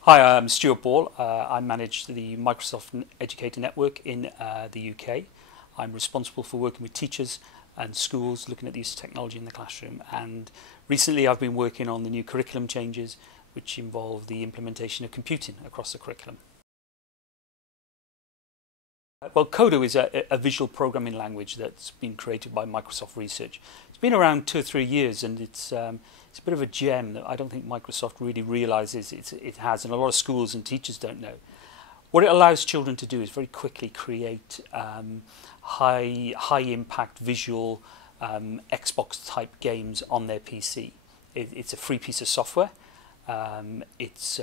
Hi, I'm Stuart Ball. I manage the Microsoft Educator Network in the UK. I'm responsible for working with teachers and schools looking at the use of technology in the classroom, and recently I've been working on the new curriculum changes which involve the implementation of computing across the curriculum. Well, Kodu is a visual programming language that's been created by Microsoft Research. It's been around 2 or 3 years, and it's a bit of a gem that I don't think Microsoft really realises it has, and a lot of schools and teachers don't know. What it allows children to do is very quickly create high impact visual Xbox type games on their PC. It's a free piece of software. It's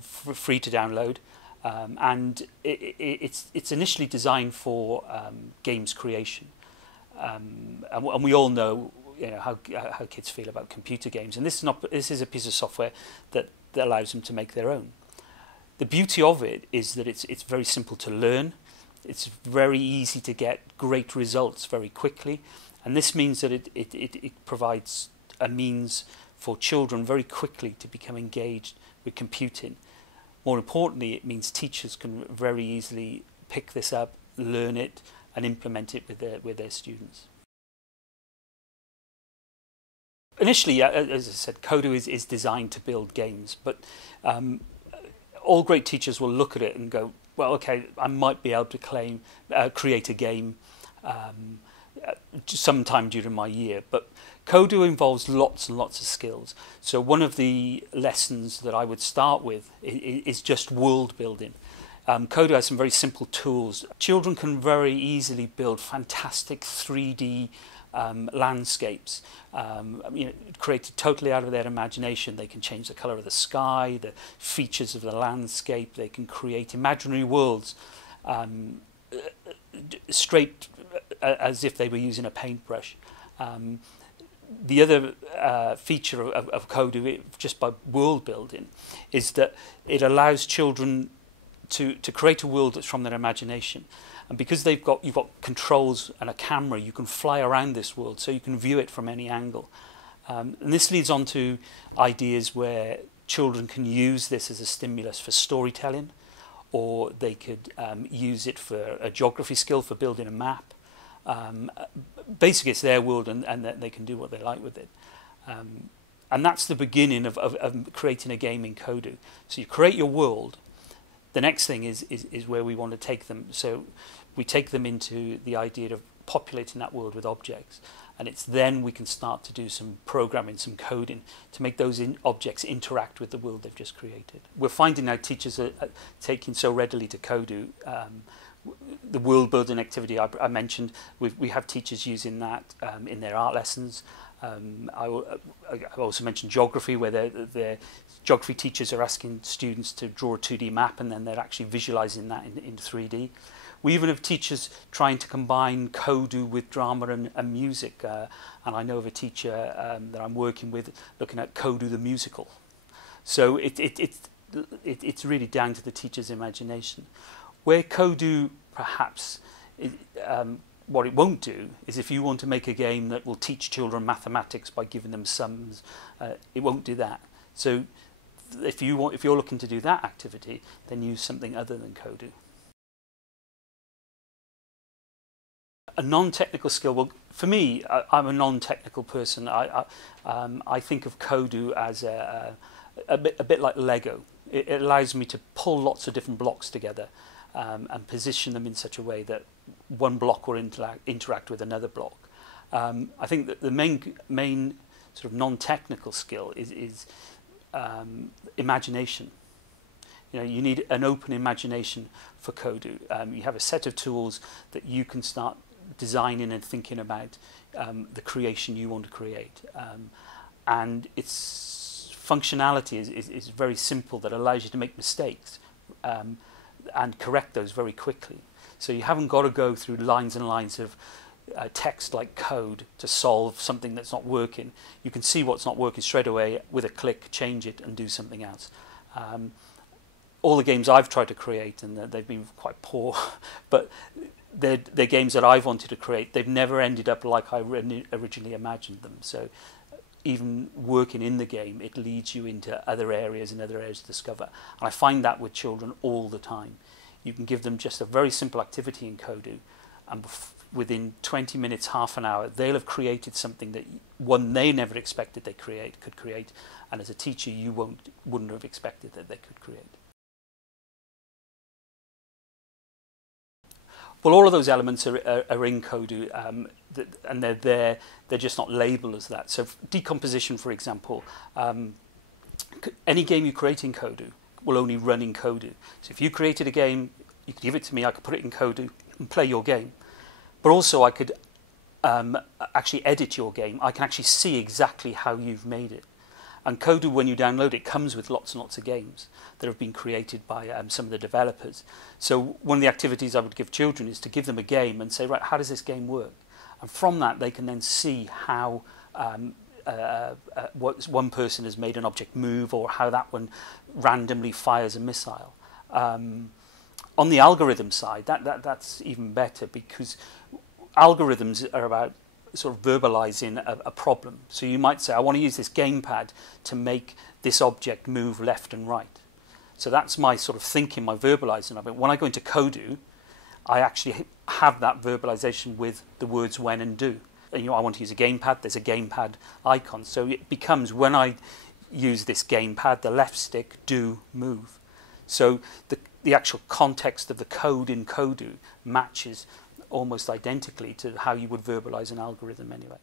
free to download. And it's initially designed for games creation, and we all know, how kids feel about computer games. And this is a piece of software that allows them to make their own. The beauty of it is that it's very simple to learn. It's very easy to get great results very quickly, and this means that it provides a means for children very quickly to become engaged with computing. More importantly, it means teachers can very easily pick this up, learn it, and implement it with their students. Initially, as I said, Kodu is designed to build games, but all great teachers will look at it and go, well, okay, I might be able to create a game sometime during my year, but Kodu involves lots and lots of skills. So one of the lessons that I would start with is just world building. Kodu has some very simple tools. Children can very easily build fantastic 3D landscapes, created totally out of their imagination. They can change the colour of the sky, the features of the landscape. They can create imaginary worlds straight as if they were using a paintbrush. The other feature of Kodu, just by world building, is that it allows children to create a world that's from their imagination. And because you've got controls and a camera, you can fly around this world, so you can view it from any angle. And this leads on to ideas where children can use this as a stimulus for storytelling, or they could use it for a geography skill for building a map. Basically, it's their world, and they can do what they like with it. And that's the beginning of creating a game in Kodu. So you create your world. The next thing is where we want to take them. So we take them into the idea of populating that world with objects. And it's then we can start to do some programming, some coding, to make those objects interact with the world they've just created. We're finding now teachers are taking so readily to Kodu. The world building activity I mentioned, we have teachers using that in their art lessons. I also mentioned geography, where their geography teachers are asking students to draw a 2D map, and then they're actually visualizing that in 3D. We even have teachers trying to combine Kodu with drama and music, and I know of a teacher that I'm working with looking at Kodu the musical. So it's really down to the teacher's imagination. Where Kodu perhaps, what it won't do is, if you want to make a game that will teach children mathematics by giving them sums, it won't do that. So if you're looking to do that activity, then use something other than Kodu. A non-technical skill, well, for me, I'm a non-technical person. I think of Kodu as a bit like Lego. It allows me to pull lots of different blocks together and position them in such a way that one block will interact with another block. I think that the main sort of non-technical skill is imagination. You need an open imagination for Kodu. You have a set of tools that you can start designing and thinking about the creation you want to create. And its functionality is very simple, that allows you to make mistakes and correct those very quickly. So you haven't got to go through lines and lines of text like code to solve something that's not working. You can see what's not working straight away with a click, change it and do something else. All the games I've tried to create, and they've been quite poor, but they're games that I've wanted to create. They've never ended up like I originally imagined them. So even working in the game, it leads you into other areas and other areas to discover. And I find that with children all the time. You can give them just a very simple activity in Kodu, and within 20 minutes, half an hour, they'll have created something that one they never expected they could create, and as a teacher you wouldn't have expected that they could create. Well, all of those elements are in Kodu, and they're there. They're just not labelled as that. So decomposition, for example, any game you create in Kodu will only run in Kodu. So if you created a game, you could give it to me, I could put it in Kodu and play your game. But also I could actually edit your game. I can actually see exactly how you've made it. And Kodu, when you download it, comes with lots and lots of games that have been created by some of the developers. So one of the activities I would give children is to give them a game and say, right, how does this game work? And from that, they can then see how what one person has made an object move, or how that one randomly fires a missile. On the algorithm side, that's even better, because algorithms are about sort of verbalizing a problem. So you might say, I want to use this gamepad to make this object move left and right. So that's my sort of thinking, my verbalizing of it. When I go into Kodu, I actually have that verbalization with the words when and do. And, I want to use a gamepad, there's a gamepad icon. So it becomes, when I use this gamepad, the left stick, do, move. So the actual context of the code in Kodu matches almost identically to how you would verbalize an algorithm anyway.